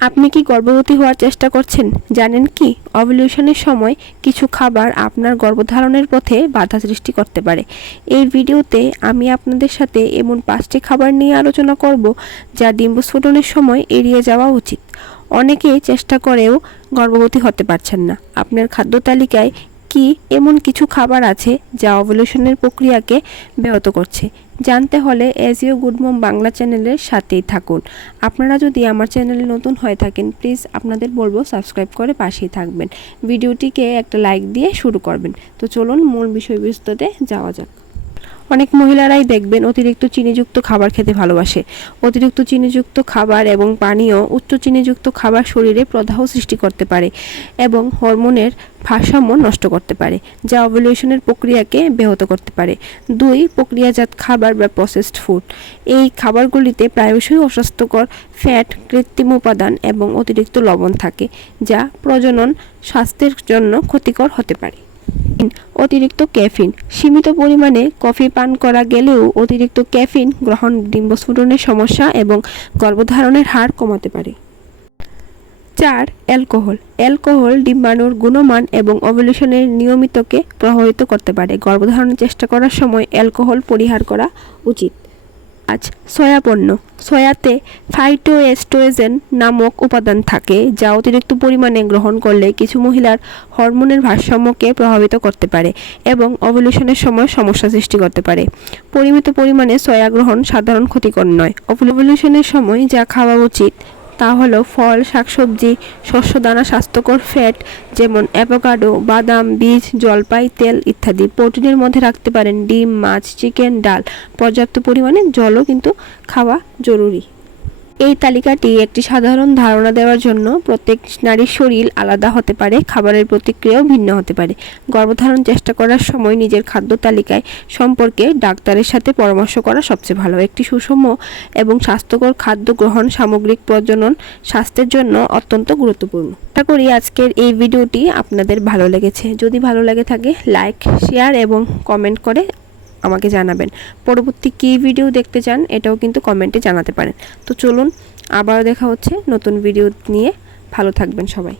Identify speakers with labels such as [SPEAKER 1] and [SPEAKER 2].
[SPEAKER 1] আপনি কি গর্ভবতী হওয়ার চেষ্টা করছেন? জানেন কি? অভলিউশনের সময় কিছু খাবার আপনার গর্ভধারণের পথে বাধা সৃষ্টি করতে পারে। এই ভিডিওতে আমি আপনাদের সাথে এমন পাঁচটি খাবার নিয়ে আলোচনা করব যা ডিম্বস্ফোটনের সময় এড়িয়ে যাওয়া উচিত। অনেকে চেষ্টা করেও গর্ভবতী হতে পারছেন না। আপনার খাদ্য তালিকায় কি এমন কিছু খাবার আছে যা অবলেশনের প্রক্রিয়াকে ব্যাহত করছে? জানতে হলে এজিও গুড মম বাংলা চ্যানেলের সাথেই থাকুন। আপনারা যদি আমার চ্যানেলে নতুন হয়ে থাকেন, প্লিজ আপনাদের বলব সাবস্ক্রাইব করে পাশেই থাকবেন। ভিডিওটিকে একটা লাইক দিয়ে শুরু করবেন। তো চলুন মূল বিষয়বস্তুতে যাওয়া যাক। অনেক মহিলারাই দেখবেন অতিরিক্ত চিনিযুক্ত খাবার খেতে ভালোবাসে। অতিরিক্ত চিনিযুক্ত খাবার এবং পানীয় উচ্চ চিনিযুক্ত খাবার শরীরে প্রদাহ সৃষ্টি করতে পারে এবং হরমোনের ভারসাম্য নষ্ট করতে পারে, যা ওভুলেশনের প্রক্রিয়াকে ব্যাহত করতে পারে। দুই, প্রক্রিয়াজাত খাবার বা প্রসেসড ফুড এই খাবারগুলিতে প্রায়শই অস্বাস্থ্যকর ফ্যাট কৃত্রিম উপাদান এবং অতিরিক্ত লবণ থাকে, যা প্রজনন স্বাস্থ্যের জন্য ক্ষতিকর হতে পারে। অতিরিক্ত ক্যাফিন। সীমিত পরিমাণে কফি পান করা গেলেও অতিরিক্ত ক্যাফিন গ্রহণ ডিম্বস্ফোটনের সমস্যা এবং গর্ভধারণের হার কমাতে পারে। চার, অ্যালকোহল। অ্যালকোহল ডিম্বাণুর গুণমান এবং ওভুলেশনের নিয়মিতকে প্রভাবিত করতে পারে। গর্ভধারণের চেষ্টা করার সময় অ্যালকোহল পরিহার করা উচিত। আজ সয়া পণ্য। সয়াতে ফাইটোএস্ট্রোজেন নামক উপাদান থাকে, যা অতিরিক্ত পরিমাণে গ্রহণ করলে কিছু মহিলার হরমোনের ভারসাম্যকে প্রভাবিত করতে পারে এবং অভলিউশনের সময় সমস্যা সৃষ্টি করতে পারে। পরিমিত পরিমাণে সয়া গ্রহণ সাধারণ ক্ষতিকর নয়। অভলিউশনের সময় যা খাওয়া উচিত তা হলো ফল, শাকসবজি, শস্যদানা, স্বাস্থ্যকর ফ্যাট, যেমন অ্যাভোকাডো, বাদাম, বীজ, জলপাই, তেল ইত্যাদি। প্রোটিনের মধ্যে রাখতে পারেন ডিম, মাছ, চিকেন, ডাল। পর্যাপ্ত পরিমাণে জলও কিন্তু খাওয়া জরুরি। এই তালিকাটি একটি সাধারণ ধারণা দেওয়ার জন্য প্রত্যেক নারীর শরীর আলাদা হতে পারে, খাবারের প্রতিক্রিয়াও ভিন্ন হতে পারে। গর্ভধারণ চেষ্টা করার সময় নিজের খাদ্য তালিকায় সম্পর্কে ডাক্তারের সাথে পরামর্শ করা সবচেয়ে ভালো। একটি সুষম এবং স্বাস্থ্যকর খাদ্য গ্রহণ সামগ্রিক প্রজনন স্বাস্থ্যের জন্য অত্যন্ত গুরুত্বপূর্ণ। আশা করি আজকের এই ভিডিওটি আপনাদের ভালো লেগেছে। যদি ভালো লেগে থাকে, লাইক, শেয়ার এবং কমেন্ট করে আমাকে জানাবেন। পরবর্তী কী ভিডিও দেখতে চান, এটাও কিন্তু কমেন্টে জানাতে পারেন। তো চলুন আবার দেখা হচ্ছে নতুন ভিডিও নিয়ে। ভালো থাকবেন সবাই।